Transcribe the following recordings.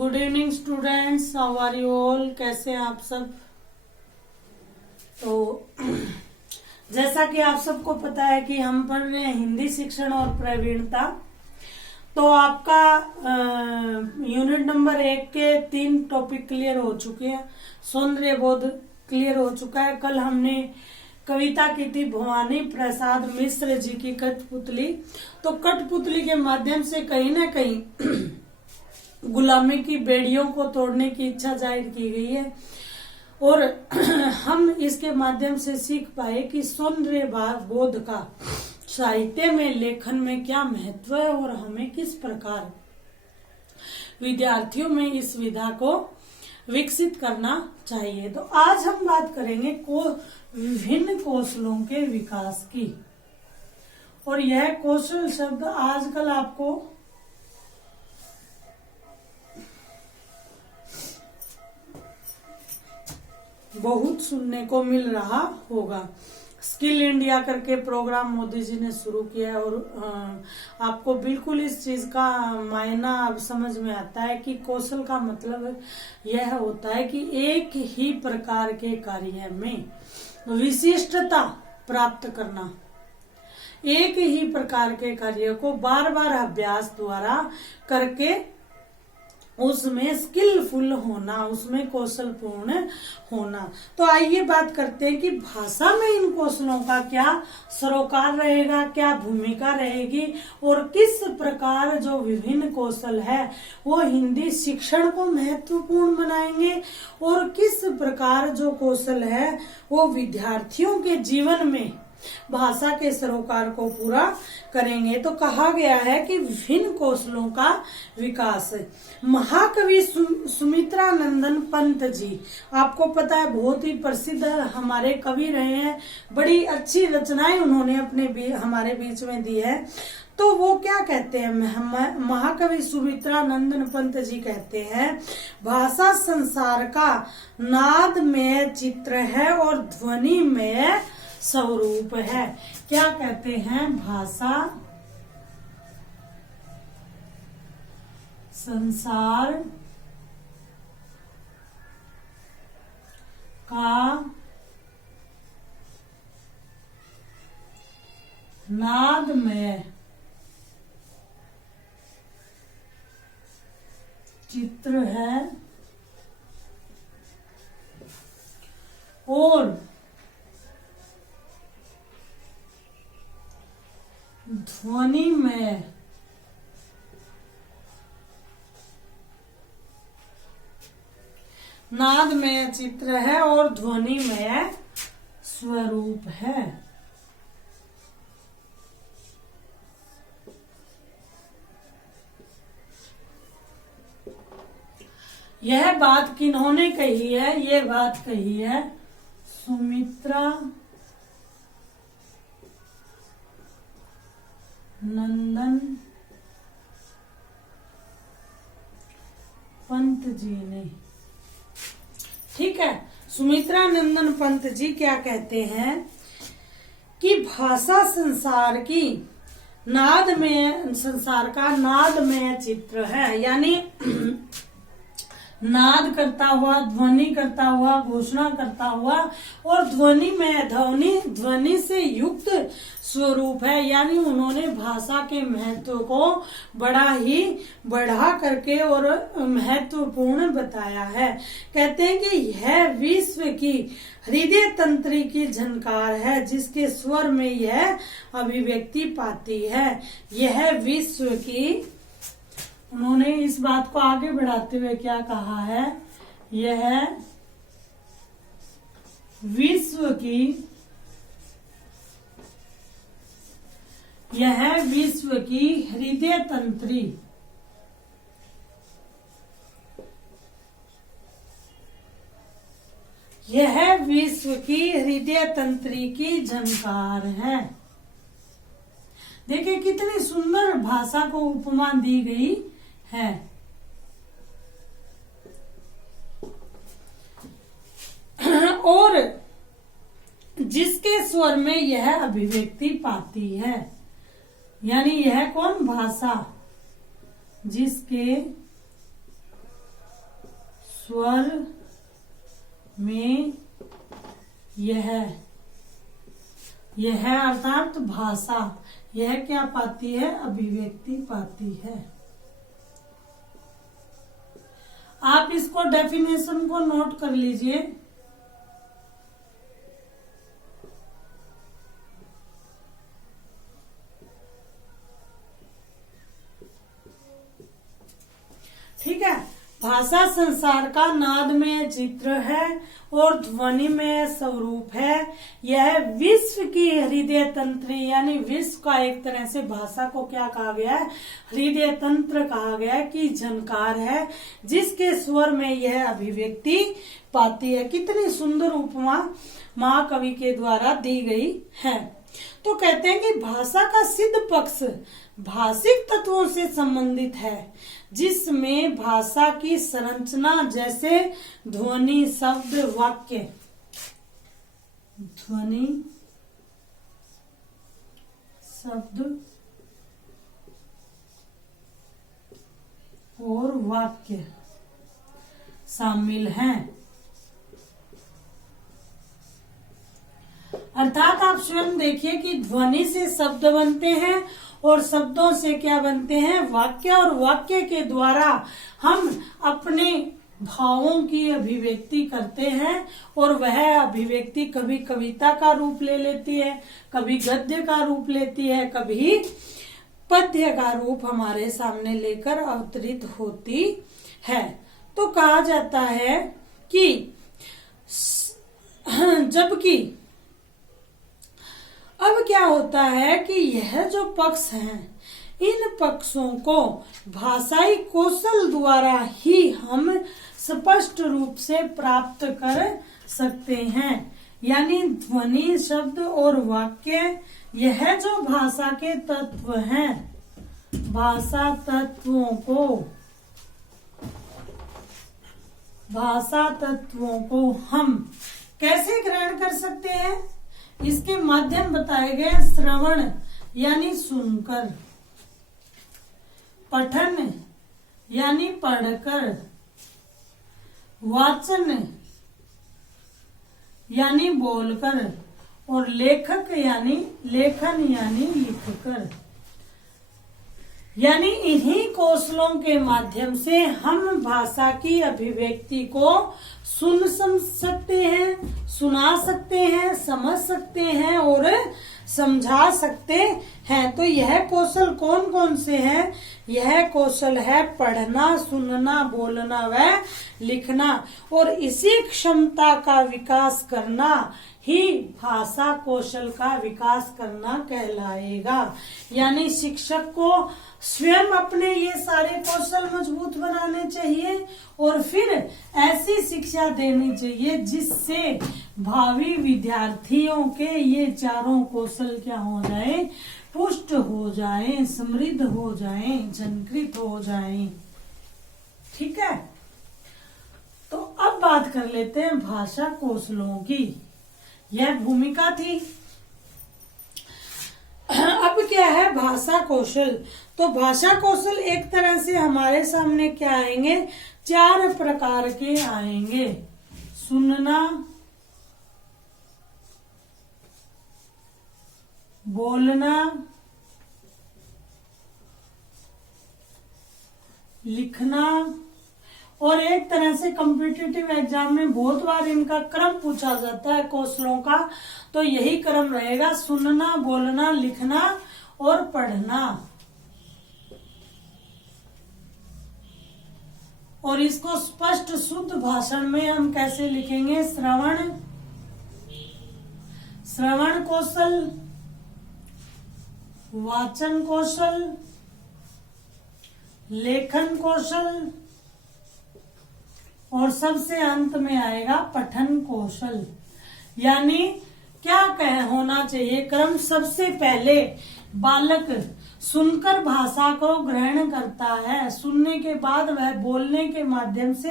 Good evening students, how are you all. कैसे हैं आप सब। तो जैसा कि आप सबको पता है कि हम पढ़ रहे हैं हिंदी शिक्षण और प्रवीणता। तो आपका यूनिट नंबर 1 के 3 टॉपिक क्लियर हो चुके हैं। सौंदर्य बोध क्लियर हो चुका है। कल हमने कविता की थी भवानी प्रसाद मिश्र जी की कठपुतली। तो कठपुतली के माध्यम से कहीं ना कहीं गुलामी की बेड़ियों को तोड़ने की इच्छा जाहिर की गई है और हम इसके माध्यम से सीख पाए कि सौंदर्य बोध का साहित्य में लेखन में क्या महत्व है और हमें किस प्रकार विद्यार्थियों में इस विधा को विकसित करना चाहिए। तो आज हम बात करेंगे विभिन्न कौशलों के विकास की। और यह कौशल शब्द आजकल आपको बहुत सुनने को मिल रहा होगा। स्किल इंडिया करके प्रोग्राम मोदी जी ने शुरू किया है और आपको बिल्कुल इस चीज का मायना अब समझ में आता है कि कौशल का मतलब यह होता है कि एक ही प्रकार के कार्य में विशिष्टता प्राप्त करना, एक ही प्रकार के कार्य को बार बार अभ्यास द्वारा करके उसमें स्किलफुल होना, उसमें कौशलपूर्ण होना। तो आइए बात करते हैं कि भाषा में इन कौशलों का क्या सरोकार रहेगा, क्या भूमिका रहेगी और किस प्रकार जो विभिन्न कौशल है वो हिंदी शिक्षण को महत्वपूर्ण बनाएंगे और किस प्रकार जो कौशल है वो विद्यार्थियों के जीवन में भाषा के सरोकार को पूरा करेंगे। तो कहा गया है कि विभिन्न कौशलों का विकास। महाकवि सुमित्रा नंदन पंत जी, आपको पता है बहुत ही प्रसिद्ध हमारे कवि रहे हैं। बड़ी अच्छी रचनाएं उन्होंने हमारे बीच में दी है। तो वो क्या कहते हैं, महाकवि सुमित्रा नंदन पंत जी कहते हैं, भाषा संसार का नादमय चित्र है और ध्वनिमय स्वरूप है। क्या कहते हैं, भाषा संसार का नादमय चित्र है और ध्वनि में नादमय चित्र है और ध्वनिमय स्वरूप है। यह बात किन्होंने कही है, ये बात कही है सुमित्रा नंदन पंत जी ने। ठीक है, सुमित्रा नंदन पंत जी क्या कहते हैं कि भाषा संसार का नादमय चित्र है, यानी नाद करता हुआ, ध्वनि करता हुआ, घोषणा करता हुआ और ध्वनि से युक्त स्वरूप है। यानी उन्होंने भाषा के महत्व को बड़ा ही बढ़ा करके और महत्वपूर्ण बताया है। कहते हैं कि यह विश्व की हृदय तंत्री की झनकार है जिसके स्वर में यह अभिव्यक्ति पाती है। यह विश्व की, उन्होंने इस बात को आगे बढ़ाते हुए क्या कहा है, यह विश्व की हृदय तंत्री की झनकार है। देखिए कितनी सुंदर भाषा को उपमा दी गई है। और जिसके स्वर में यह अभिव्यक्ति पाती है, यानी यह कौन, भाषा, जिसके स्वर में यह अर्थात भाषा यह क्या पाती है, अभिव्यक्ति पाती है। आप इसको डेफिनेशन को नोट कर लीजिए। ठीक है, भाषा संसार का नादमय चित्र है और ध्वनिमय स्वरूप है। यह विश्व की हृदय तंत्र यानी विश्व का एक तरह से भाषा को क्या कहा गया है, हृदय तंत्र कहा गया है कि झनकार है जिसके स्वर में यह अभिव्यक्ति पाती है। कितनी सुंदर उपमा महाकवि के द्वारा दी गई है। तो कहते हैं कि भाषा का सिद्ध पक्ष भाषिक तत्वों से संबंधित है जिसमें भाषा की संरचना जैसे ध्वनि, शब्द, वाक्य, ध्वनि, शब्द और वाक्य शामिल हैं। अर्थात आप स्वयं देखिए कि ध्वनि से शब्द बनते हैं और शब्दों से क्या बनते हैं, वाक्य, और वाक्य के द्वारा हम अपने भावों की अभिव्यक्ति करते हैं और वह अभिव्यक्ति कभी कविता का रूप ले लेती है, कभी गद्य का रूप लेती है, कभी पद्य का रूप हमारे सामने लेकर अवतरित होती है। तो कहा जाता है कि जबकि अब क्या होता है कि यह जो पक्ष हैं, इन पक्षों को भाषाई कौशल द्वारा ही हम स्पष्ट रूप से प्राप्त कर सकते हैं। यानी ध्वनि, शब्द और वाक्य यह जो भाषा के तत्व हैं, भाषा तत्वों को हम कैसे ग्रहण कर सकते हैं, इसके माध्यम बताए गए श्रवण यानी सुनकर, पठन यानी पढ़कर, वाचन यानी बोलकर और लेखन यानी लिखकर। यानी इन्हीं कौशलों के माध्यम से हम भाषा की अभिव्यक्ति को सुन सकते हैं, सुना सकते हैं, समझ सकते हैं और समझा सकते हैं। तो यह कौशल कौन कौन से हैं? यह कौशल है पढ़ना, सुनना, बोलना व लिखना, और इसी क्षमता का विकास करना ही भाषा कौशल का विकास करना कहलाएगा। यानी शिक्षक को स्वयं अपने ये सारे कौशल मजबूत बनाने चाहिए और फिर ऐसी शिक्षा देनी चाहिए जिससे भावी विद्यार्थियों के ये चारों कौशल क्या हो जाए, पुष्ट हो जाए, समृद्ध हो जाए, झंकृत हो जाए। ठीक है, तो अब बात कर लेते हैं भाषा कौशलों की। यह भूमिका थी। अब क्या है भाषा कौशल? तो भाषा कौशल एक तरह से हमारे सामने क्या आएंगे, 4 प्रकार के आएंगे। सुनना, बोलना, लिखना, और एक तरह से कॉम्पिटिटिव एग्जाम में बहुत बार इनका क्रम पूछा जाता है कौशलों का, तो यही क्रम रहेगा, सुनना, बोलना, लिखना और पढ़ना। और इसको स्पष्ट शुद्ध भाषण में हम कैसे लिखेंगे? श्रवण कौशल, वाचन कौशल, लेखन कौशल और सबसे अंत में आएगा पठन कौशल। यानी क्या होना चाहिए क्रम? सबसे पहले बालक सुनकर भाषा को ग्रहण करता है, सुनने के बाद वह बोलने के माध्यम से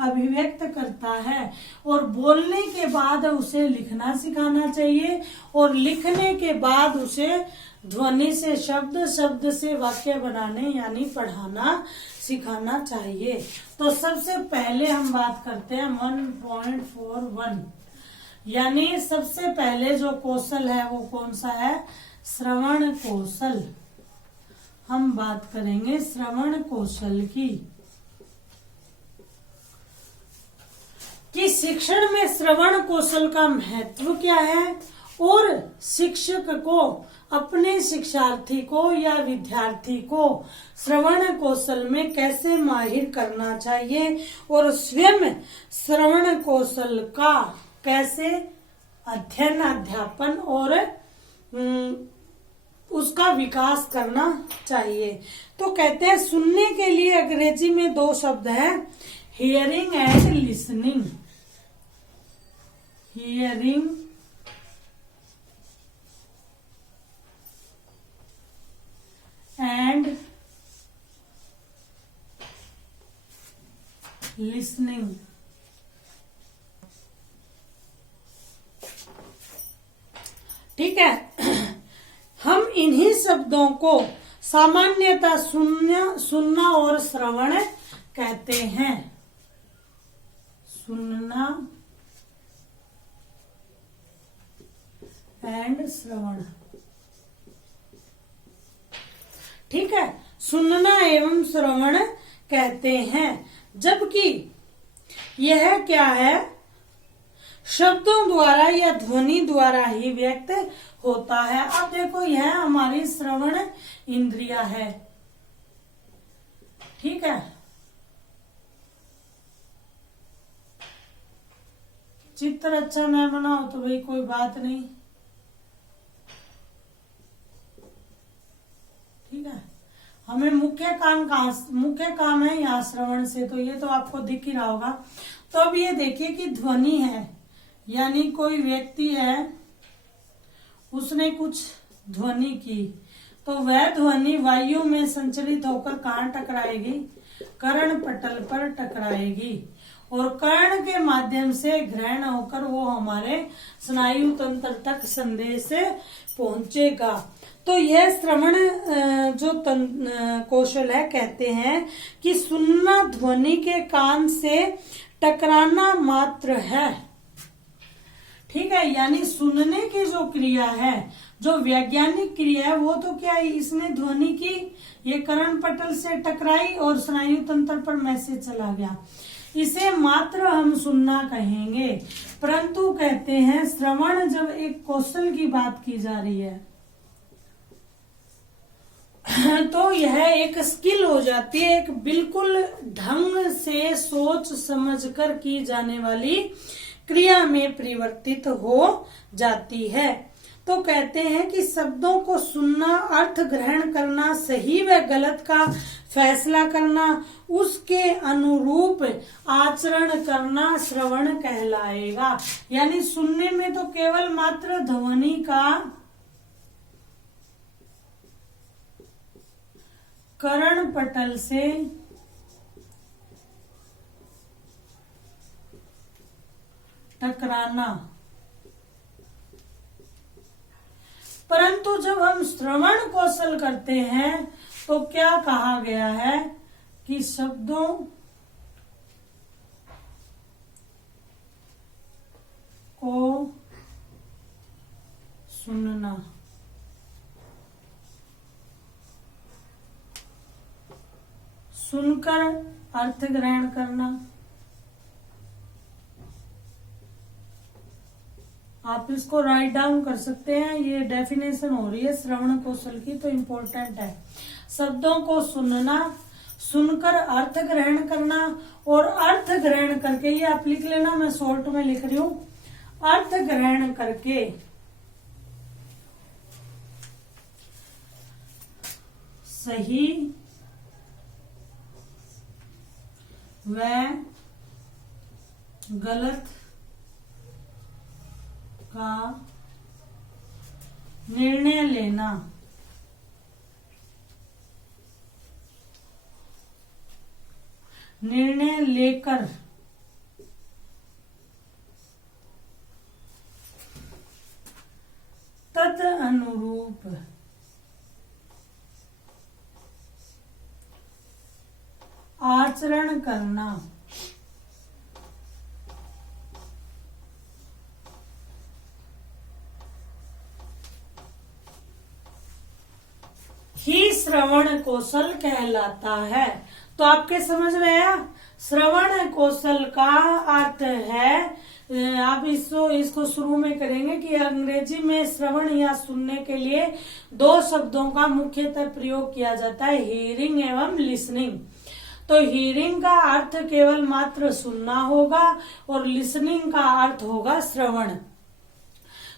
अभिव्यक्त करता है, और बोलने के बाद उसे लिखना सिखाना चाहिए, और लिखने के बाद उसे ध्वनि से शब्द, शब्द से वाक्य बनाने यानी पढ़ाना सिखाना चाहिए। तो सबसे पहले हम बात करते हैं 1.41, यानी सबसे पहले जो कौशल है वो कौन सा है? श्रवण कौशल। हम बात करेंगे श्रवण कौशल की, कि शिक्षण में श्रवण कौशल का महत्व क्या है, और शिक्षक को अपने शिक्षार्थी को या विद्यार्थी को श्रवण कौशल में कैसे माहिर करना चाहिए, और स्वयं श्रवण कौशल का कैसे अध्ययन, अध्यापन और उसका विकास करना चाहिए। तो कहते हैं सुनने के लिए अंग्रेजी में 2 शब्द हैं, hearing and listening. Hearing and listening. ठीक है, हम इन्हीं शब्दों को सामान्यतः सुनना और श्रवण कहते हैं। सुनना एंड श्रवण, ठीक है, सुनना एवं श्रवण कहते हैं, जबकि यह क्या है? शब्दों द्वारा या ध्वनि द्वारा ही व्यक्त होता है। अब देखो यह हमारी श्रवण इंद्रिया है, ठीक है। चित्र अच्छा न बनाओ तो भाई कोई बात नहीं, ठीक है। हमें मुख्य काम है यहाँ श्रवण से, तो ये तो आपको दिख ही रहा होगा। तो अब ये देखिए कि ध्वनि है, यानी कोई व्यक्ति है, उसने कुछ ध्वनि की, तो वह ध्वनि वायु में संचरित होकर कहाँ टकराएगी? कर्ण पटल पर टकराएगी, और कर्ण के माध्यम से ग्रहण होकर वो हमारे स्नायु तंत्र तक संदेश पहुंचेगा। तो यह श्रवण जो कौशल है, कहते हैं कि सुनना ध्वनि के कान से टकराना मात्र है, ठीक है। यानी सुनने की जो क्रिया है, जो वैज्ञानिक क्रिया है, वो तो क्या है? इसने ध्वनि की, ये कर्ण पटल से टकराई और स्नायु तंत्र पर मैसेज चला गया, इसे मात्र हम सुनना कहेंगे। परंतु कहते हैं श्रवण जब एक कौशल की बात की जा रही है तो यह एक स्किल हो जाती है, एक बिल्कुल ढंग से सोच समझकर की जाने वाली क्रिया में परिवर्तित हो जाती है। तो कहते हैं कि शब्दों को सुनना, अर्थ ग्रहण करना, सही व गलत का फैसला करना, उसके अनुरूप आचरण करना श्रवण कहलाएगा। यानी सुनने में तो केवल मात्र ध्वनि का कर्ण पटल से टकराना, परंतु जब हम श्रवण कौशल करते हैं तो क्या कहा गया है कि शब्दों को सुनना, सुनकर अर्थ ग्रहण करना। आप इसको राइट डाउन कर सकते हैं, ये डेफिनेशन हो रही है श्रवण कौशल की, तो इम्पोर्टेंट है। शब्दों को सुनना, सुनकर अर्थ ग्रहण करना, और अर्थ ग्रहण करके, ये आप लिख लेना, मैं शॉर्ट में लिख रही हूं, अर्थ ग्रहण करके सही व गलत का निर्णय लेना। निर्णय लेकर तद अनुरूप आचरण करना ही श्रवण कौशल कहलाता है। तो आपके समझ में आया, श्रवण कौशल का अर्थ है, आप इसको शुरू में करेंगे कि अंग्रेजी में श्रवण या सुनने के लिए दो शब्दों का मुख्यतः प्रयोग किया जाता है, हियरिंग एवं लिसनिंग। तो हियरिंग का अर्थ केवल मात्र सुनना होगा और लिसनिंग का अर्थ होगा श्रवण।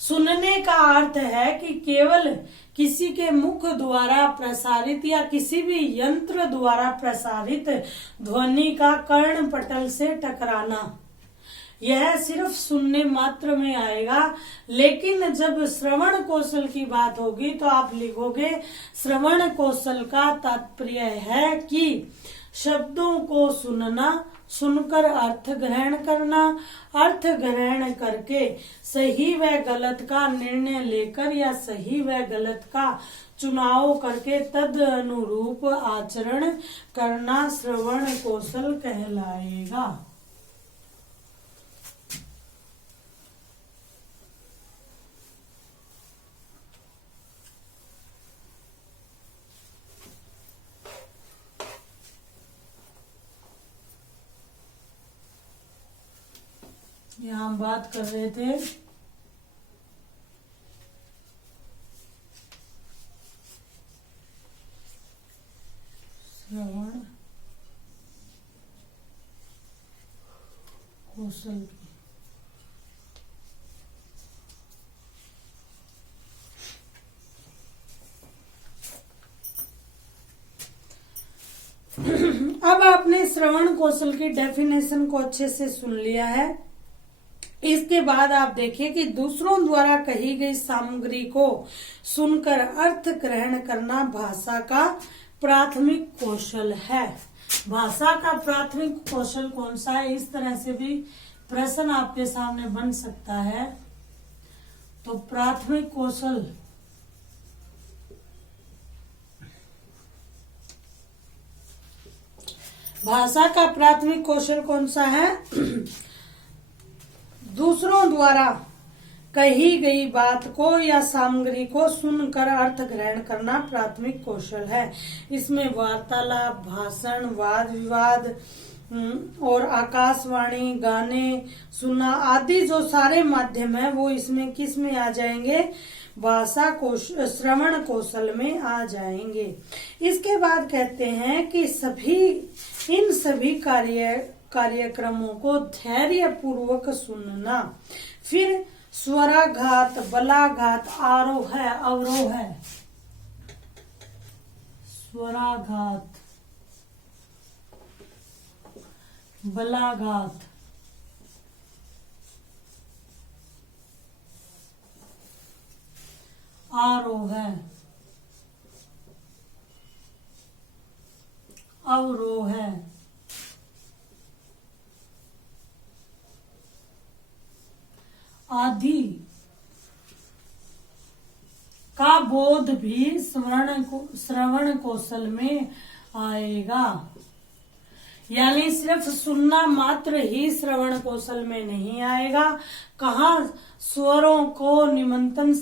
सुनने का अर्थ है कि केवल किसी के मुख द्वारा प्रसारित या किसी भी यंत्र द्वारा प्रसारित ध्वनि का कर्ण पटल से टकराना, यह सिर्फ सुनने मात्र में आएगा। लेकिन जब श्रवण कौशल की बात होगी तो आप लिखोगे श्रवण कौशल का तात्पर्य है कि शब्दों को सुनना, सुनकर अर्थ ग्रहण करना, अर्थ ग्रहण करके सही व गलत का निर्णय लेकर या सही व गलत का चुनाव करके तद अनुरूप आचरण करना श्रवण कौशल कहलाएगा। यहाँ हम बात कर रहे थे श्रवण कौशल की। अब आपने श्रवण कौशल की डेफिनेशन को अच्छे से सुन लिया है। इसके बाद आप देखिए कि दूसरों द्वारा कही गई सामग्री को सुनकर अर्थ ग्रहण करना भाषा का प्राथमिक कौशल है। भाषा का प्राथमिक कौशल कौन सा है, इस तरह से भी प्रश्न आपके सामने बन सकता है। तो प्राथमिक कौशल भाषा का प्राथमिक कौशल कौन सा है? दूसरों द्वारा कही गई बात को या सामग्री को सुनकर अर्थ ग्रहण करना प्राथमिक कौशल है। इसमें वार्तालाप, भाषण, वाद विवाद और आकाशवाणी, गाने सुनना आदि जो सारे माध्यम है वो इसमें किस में आ जाएंगे? भाषा कौशल, श्रवण कौशल में आ जाएंगे। इसके बाद कहते हैं कि इन सभी कार्यक्रमों को धैर्य पूर्वक सुनना, फिर स्वराघात, बलाघात, आरोह है, अवरोह है, स्वराघात, बलाघात, आरोह है, अवरोह है, आदि का बोध भी श्रवण कौशल में आएगा। यानी सिर्फ सुनना मात्र ही श्रवण कौशल में नहीं आएगा। कहाँ स्वरों को निम्नतम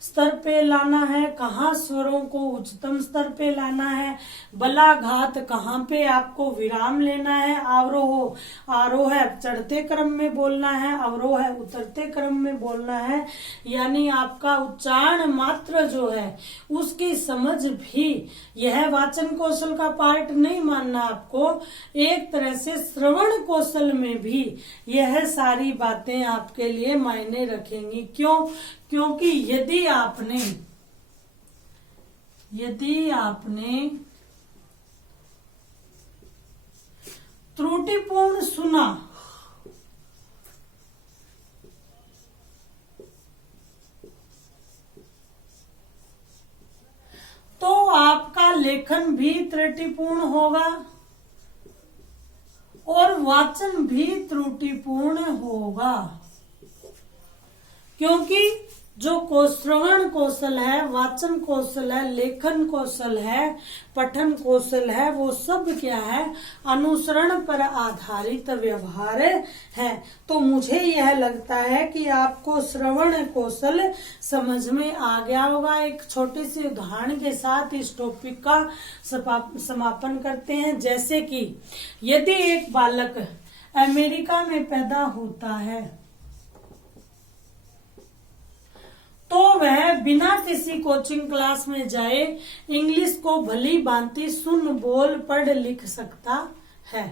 स्तर पे लाना है, कहाँ स्वरों को उच्चतम स्तर पे लाना है, बलाघात कहाँ पे आपको विराम लेना है, आरोह है चढ़ते क्रम में बोलना है, अवरोह है उतरते क्रम में बोलना है। यानी आपका उच्चारण मात्र जो है उसकी समझ भी यह वाचन कौशल का पार्ट नहीं मानना आपको, एक तरह से श्रवण कौशल में भी यह सारी बातें आपके लिए मायने रखेंगी। क्यों? क्योंकि यदि आपने त्रुटिपूर्ण सुना तो आपका लेखन भी त्रुटिपूर्ण होगा। और वाचन भी त्रुटिपूर्ण होगा, क्योंकि जो श्रवण कौशल है, वाचन कौशल है, लेखन कौशल है, पठन कौशल है, वो सब क्या है, अनुसरण पर आधारित व्यवहार है। तो मुझे यह लगता है कि आपको श्रवण कौशल समझ में आ गया होगा। एक छोटे से उदाहरण के साथ इस टॉपिक का समापन करते हैं। जैसे कि यदि एक बालक अमेरिका में पैदा होता है तो वह बिना किसी कोचिंग क्लास में जाए इंग्लिश को भली भांति सुन, बोल, पढ़, लिख सकता है।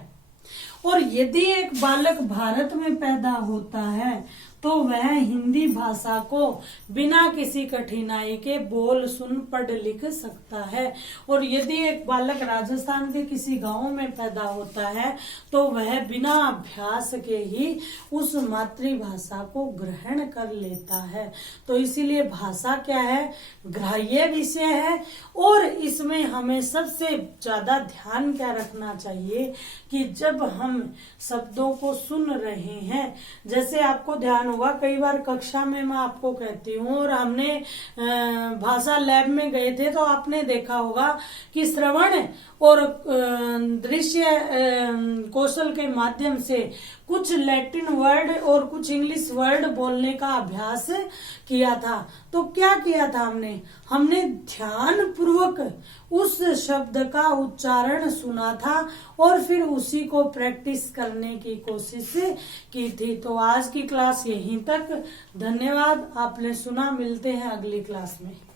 और यदि एक बालक भारत में पैदा होता है तो वह हिंदी भाषा को बिना किसी कठिनाई के बोल, सुन, पढ़, लिख सकता है। और यदि एक बालक राजस्थान के किसी गांव में पैदा होता है तो वह बिना अभ्यास के ही उस मातृभाषा को ग्रहण कर लेता है। तो इसीलिए भाषा क्या है, ग्राह्य विषय है। और इसमें हमें सबसे ज्यादा ध्यान क्या रखना चाहिए कि जब हम शब्दों को सुन रहे हैं, जैसे आपको ध्यान होगा कई बार कक्षा में मैं आपको कहती हूँ और हमने भाषा लैब में गए थे तो आपने देखा होगा कि श्रवण और दृश्य कौशल के माध्यम से कुछ लैटिन वर्ड और कुछ इंग्लिश वर्ड बोलने का अभ्यास किया था। तो क्या किया था हमने ध्यान पूर्वक उस शब्द का उच्चारण सुना था और फिर उसी को प्रैक्टिस करने की कोशिश की थी। तो आज की क्लास यहीं तक। धन्यवाद, आपने सुना। मिलते हैं अगली क्लास में।